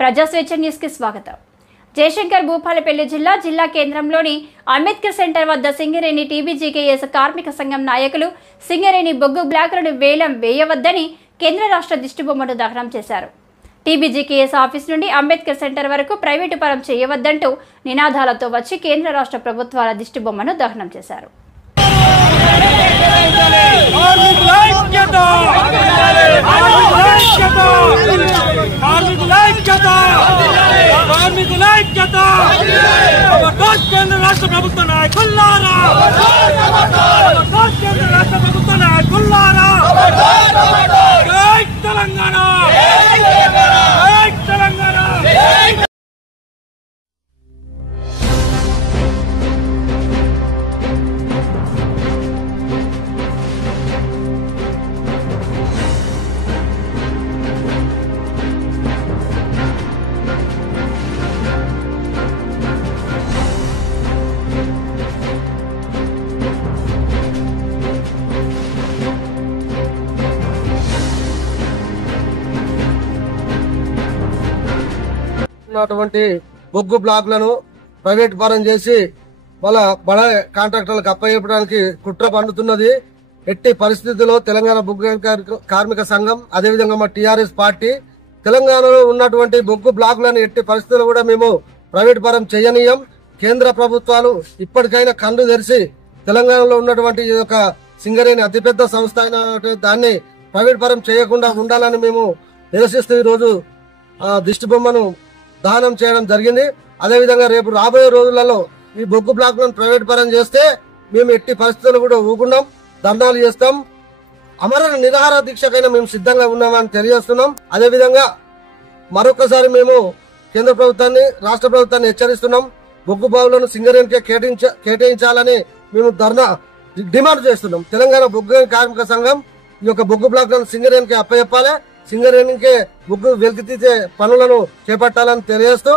ప్రజాస్వేచ్ఛ news కి స్వాగతం. జయశంకర్ భూపాలపల్లి జిల్లా కేంద్రంలోని అంబేద్కర్ సెంటర్ వద్ద సింగరేణి టీబీజీకేఎస్ కార్మిక సంఘం నాయకులు సింగరేణి బొగ్గు బ్లాకులను వేలం వేయవద్దని కేంద్ర రాష్ట్ర దిష్టిబొమ్మను దహనం చేశారు. టీబీజీకేఎస్ ఆఫీస్ నుండి అంబేద్కర్ సెంటర్ వరకు ప్రైవేటు పరం చేయవద్దంటూ నినాదాలతో వచ్చి కేంద్ర రాష్ట్ర ప్రభుత్వాల దిష్టిబొమ్మను దహనం చేశారు. కేంద్ర రాష్ట్ర ప్రభుత్వ నాయకులారా, కేంద్ర రాష్ట్ర ప్రభుత్వ నాయకులారా, జై తెలంగాణ, జై తెలంగాణ. బొగ్గు బ్లాక్లను ప్రైవేట్ పరం చేసి వాళ్ళ బడ కాంట్రాక్టర్లకు అప్పచెప్పడానికి కుట్ర పండుతున్నది. ఎట్టి పరిస్థితుల్లో తెలంగాణ బొగ్గు కార్మిక సంఘం, అదేవిధంగా మా టీఆర్ఎస్ పార్టీ తెలంగాణలో ఉన్నటువంటి బొగ్గు బ్లాకులను ఎట్టి పరిస్థితుల్లో కూడా మేము ప్రైవేట్ పరం చేయనీయం. కేంద్ర ప్రభుత్వాలు ఇప్పటికైనా కళ్ళు తెరిచి తెలంగాణలో ఉన్నటువంటి ఈ యొక్క సింగరేణి అతిపెద్ద సంస్థ అయిన దాన్ని ప్రైవేట్ పరం చేయకుండా ఉండాలని మేము నిరసిస్తూ ఈరోజు దిష్టి బొమ్మను దహనం చేయడం జరిగింది. అదేవిధంగా రేపు రాబోయే రోజులలో ఈ బొగ్గు బ్లాక్లను ప్రైవేట్ పరం చేస్తే మేము ఎట్టి పరిస్థితులు కూడా ఊకున్నాం, ధర్నాలు చేస్తాం, అమర నిరాహార దీక్షకైనా మేము సిద్ధంగా ఉన్నామని తెలియజేస్తున్నాం. అదేవిధంగా మరొకసారి మేము కేంద్ర ప్రభుత్వాన్ని, రాష్ట్ర ప్రభుత్వాన్ని హెచ్చరిస్తున్నాం. బొగ్గు బావులను సింగరేణికే కేటాయించాలని మేము ధర్నా డిమాండ్ చేస్తున్నాం. తెలంగాణ బొగ్గు కార్మిక సంఘం ఈ యొక్క బొగ్గు బ్లాక్లను సింగరేణికి అప్పచెప్పాలి, సింగరేణికే బొగ్గు వెలికి తీసే పనులను చేపట్టాలని తెలియజేస్తూ